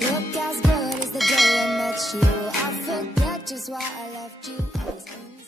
Look as good as the day I met you. I forget just why I left you. I was insane.